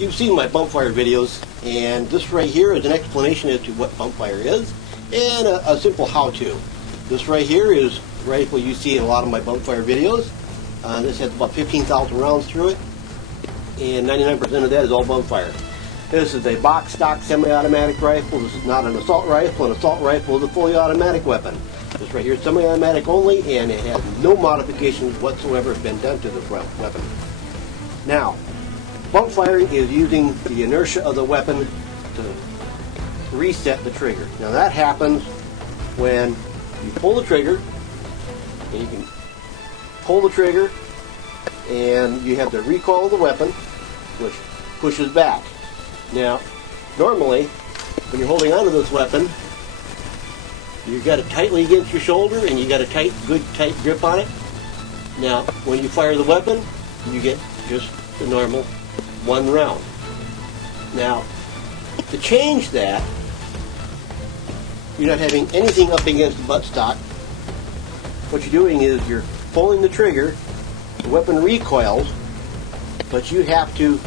you've seen my bump fire videos, and this right here is an explanation as to what bump fire is, and a simple how-to. This right here is the rifle you see in a lot of my bump fire videos. This has about 15,000 rounds through it, and 99% of that is all bump fire. This is a box stock semi-automatic rifle. This is not an assault rifle. An assault rifle is a fully automatic weapon. This right here is semi-automatic only, and it has no modifications whatsoever been done to this weapon. Now, bump firing is using the inertia of the weapon to reset the trigger. Now that happens when you pull the trigger, and you can pull the trigger, and you have the recoil of the weapon, which pushes back. Now, normally, when you're holding onto this weapon, you've got it tightly against your shoulder, and you got a good tight grip on it. Now, when you fire the weapon, you get just the normal one round. Now, to change that, you're not having anything up against the buttstock. What you're doing is you're pulling the trigger, the weapon recoils, but you have to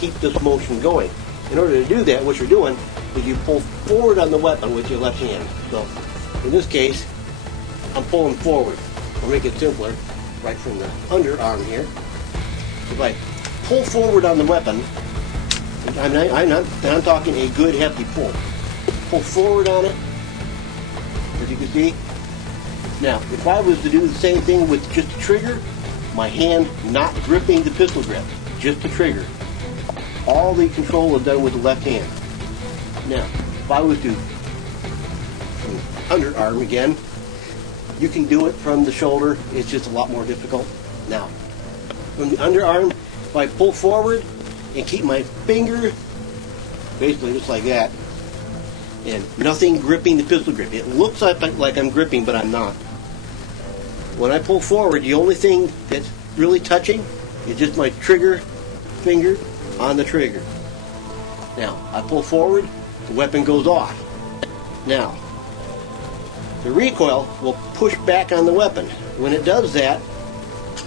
keep this motion going. In order to do that, what you're doing is you pull forward on the weapon with your left hand. So, in this case, I'm pulling forward. I'll make it simpler, right from the underarm here. If I pull forward on the weapon, I'm talking a good hefty pull. Pull forward on it, as you can see. Now, if I was to do the same thing with just the trigger, my hand not gripping the pistol grip, just the trigger, all the control is done with the left hand. Now, if I was to underarm again, you can do it from the shoulder. It's just a lot more difficult. Now, from the underarm, if I pull forward and keep my finger basically just like that, and nothing gripping the pistol grip. It looks like I'm gripping, but I'm not. When I pull forward, the only thing that's really touching is just my trigger finger on the trigger. Now, I pull forward, the weapon goes off. Now, the recoil will push back on the weapon. When it does that,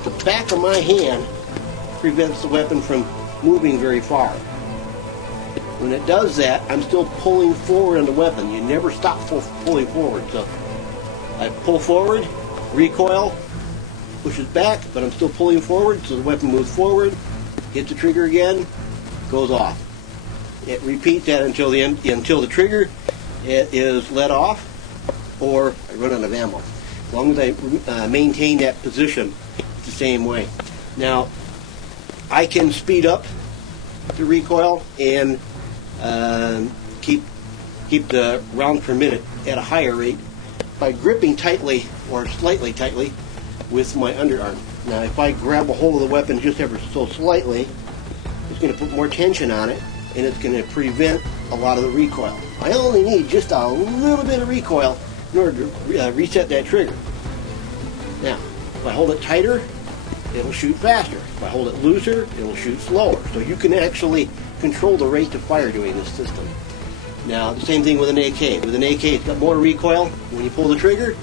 the back of my hand prevents the weapon from moving very far. When it does that, I'm still pulling forward on the weapon. You never stop pulling forward. So I pull forward, recoil, pushes back, but I'm still pulling forward, so the weapon moves forward, hits the trigger again, goes off. It repeats that until the trigger is let off, or I run out of ammo. As long as I maintain that position, it's the same way. Now, I can speed up the recoil and keep the round per minute at a higher rate by gripping tightly or slightly tightly with my underarm. Now, if I grab a hold of the weapon just ever so slightly, it's going to put more tension on it, and it's going to prevent a lot of the recoil. I only need just a little bit of recoil in order to reset that trigger. Now, if I hold it tighter, it'll shoot faster. If I hold it looser, it'll shoot slower. So you can actually control the rate of fire doing this system. Now, the same thing with an AK. With an AK, it's got more recoil. When you pull the trigger,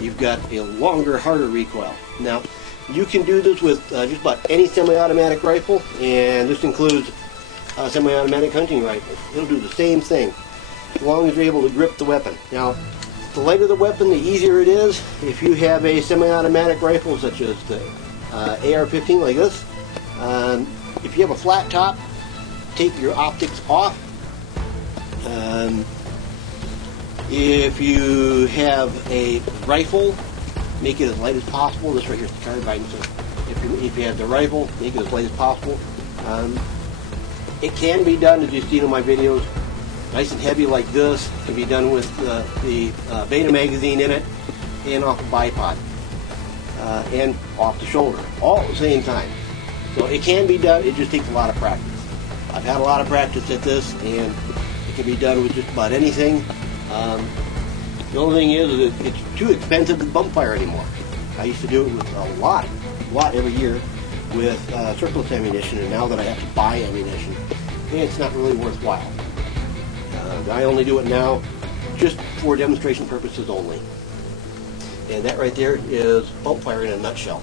you've got a longer, harder recoil. Now, you can do this with just about any semi-automatic rifle, and this includes semi-automatic hunting rifles. It'll do the same thing, as long as you're able to grip the weapon. Now, the lighter the weapon, the easier it is. If you have a semi-automatic rifle, such as the AR-15 like this, if you have a flat top, take your optics off. If you have a rifle, make it as light as possible. This right here is the carbine, so if you have the rifle, make it as light as possible. It can be done, as you've seen in my videos, nice and heavy like this. It can be done with the Beta magazine in it, and off a bipod, and off the shoulder, all at the same time. So it can be done, it just takes a lot of practice. I've had a lot of practice at this, and it can be done with just about anything. The only thing is that it's too expensive to bump fire anymore. I used to do it with a lot every year with surplus ammunition, and now that I have to buy ammunition, it's not really worthwhile. I only do it now just for demonstration purposes only. And that right there is bump fire in a nutshell.